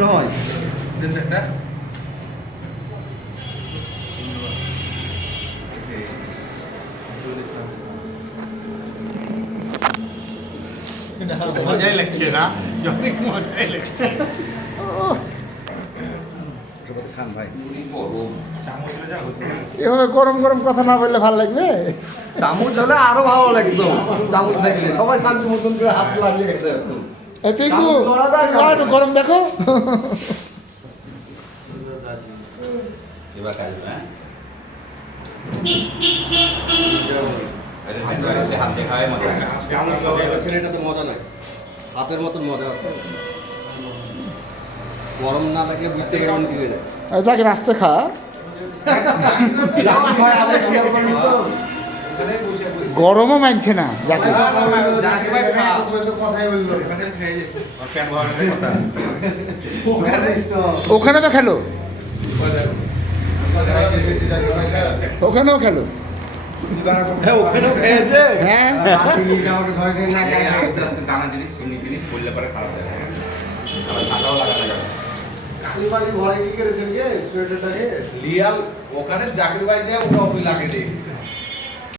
মনে হয় মজাই লাগছে না, অনেক মজাই লাগছে। খান ভাই এভাবে গরম গরম কথা না বললে ভালো লাগবে। চামচ হলে আরো ভালো লাগতো, চামচ দেখলে সবাই শান্তি মতন করে হাত লাগিয়ে খেতে একদম। এই পিকু একটু গরম দেখো। এবার কাজ হ্যাঁ হাত দেখায় মজা এটা তো মজা নাই, হাতের মতন মজা আছে। গরম না থাকলে বুঝতে কেমন কি হয়ে যায়। যাকে রাস্তা খা গরমও মানছে না যাকে। ওখানে তো খেলো, ওখানেও খেলো। ওখানেও খেয়েছে। হ্যাঁ দানা জিনিস চিনি জিনিস বললে পরে খারাপ দেয় আবার খাতাও লাগানো যাবে কালীবাড়ি ঘরে কি করেছেন গে সোয়েটারটাকে? লিয়াল ওখানে জাকির ভাই যে ওটা লাগে দেয়